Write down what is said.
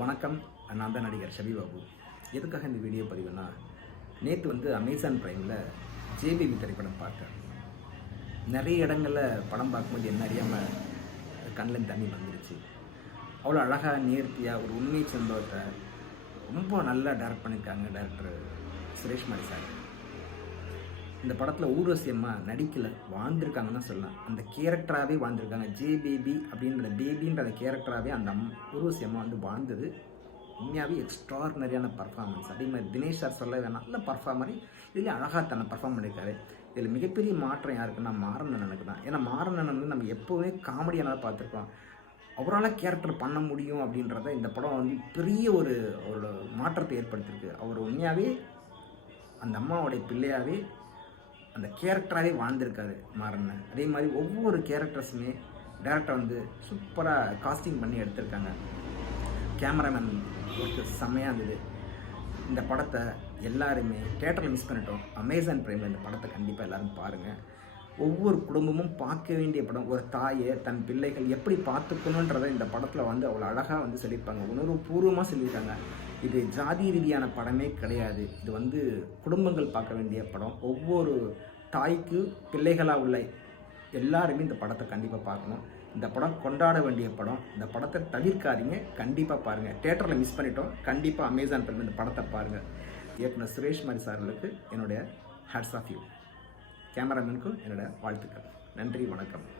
வணக்கம். நான் தான் நடிகர் ஷபி பாபு. எதுக்காக இந்த வீடியோ பதிவுனா நேற்று வந்து அமேசான் ப்ரைமில் ஜேபிபி திரைப்படம் பார்த்தேன். நிறைய இடங்களில் படம் பார்க்கும்போது என்ன அறியாமல் கண்ணில் தண்ணி வந்துருச்சு. அவ்வளோ அழகாக நேர்த்தியாக ஒரு உண்மை சம்பவத்தை ரொம்ப நல்லா டேரக்ட் பண்ணியிருக்காங்க டேரக்டர் சுரேஷ் சார் இந்த படத்தில் ஊர்வசி அம்மா நடிக்கல வாழ்ந்திருக்காங்கன்னு தான் சொல்லலாம். அந்த கேரக்டராகவே வாழ்ந்திருக்காங்க. ஜே பேபி அப்படின்ற பேபின்ற அந்த கேரக்டராகவே அந்த அம் ஊர்வசி அம்மா வந்து வாழ்ந்தது. உண்மையாகவே எக்ஸ்ட்ராடினரியான பர்ஃபார்மன்ஸ் அதே மாதிரி தினேஷ் சார் சொல்ல வேணாம். நல்ல பர்ஃபார்மர் இதுலேயே அழகாக தன்னை பர்ஃபார்ம் பண்ணியிருக்காரு இதில் மிகப்பெரிய மாற்றம் யாருக்குன்னா மாறனனுக்கு தான். ஏன்னா மாறனன் வந்து நம்ம எப்போவுமே காமெடியானால் பார்த்துருக்கோம். அவரால் கேரக்டர் பண்ண முடியும் அப்படின்றத இந்த படம் வந்து பெரிய ஒரு அவரோட மாற்றத்தை ஏற்படுத்தியிருக்கு. அவர் உண்மையாகவே அந்த அம்மாவுடைய பிள்ளையாகவே அந்த கேரக்டராகவே வாழ்ந்திருக்காரு மாறன். அதே மாதிரி ஒவ்வொரு கேரக்டர்ஸுமே டேரக்டர் வந்து சூப்பராக காஸ்டிங் பண்ணி எடுத்திருக்காங்க. கேமராமேன் ஒர்க்கு செம்மையாக இருந்தது. இந்த படத்தை எல்லாருமே தேட்டரில் மிஸ் பண்ணிட்டோம். அமேசான் ப்ரைமில் இந்த படத்தை கண்டிப்பாக எல்லாரும் பாருங்கள் ஒவ்வொரு குடும்பமும் பார்க்க வேண்டிய படம். ஒரு தாயை தன் பிள்ளைகள் எப்படி பார்த்துக்கணுன்றதை இந்த படத்தில் வந்து அவ்வளோ அழகாக வந்து சொல்லியிருப்பாங்க. உணர்வுபூர்வமாக சொல்லியிருக்காங்க. இது ஜாதி ரீதியான படமே கிடையாது. இது வந்து குடும்பங்கள் பார்க்க வேண்டிய படம். ஒவ்வொரு தாய்க்கு பிள்ளைகளாக உள்ள எல்லாருமே இந்த படத்தை கண்டிப்பாக பார்க்கணும். இந்த படம் கொண்டாட வேண்டிய படம். இந்த படத்தை தவிர்க்காதீங்க. கண்டிப்பாக பாருங்கள் தேட்டரில் மிஸ் பண்ணிட்டோம். கண்டிப்பாக அமேசான் பிலிம் இந்த படத்தை பாருங்கள் இயக்குனர் சுரேஷ் மாரி சார்களுக்கு என்னுடைய ஹேட்ஸ் ஆஃப் யூ கேமராமேனுக்கும் என்னோட வாழ்த்துக்கள். நன்றி வணக்கம்.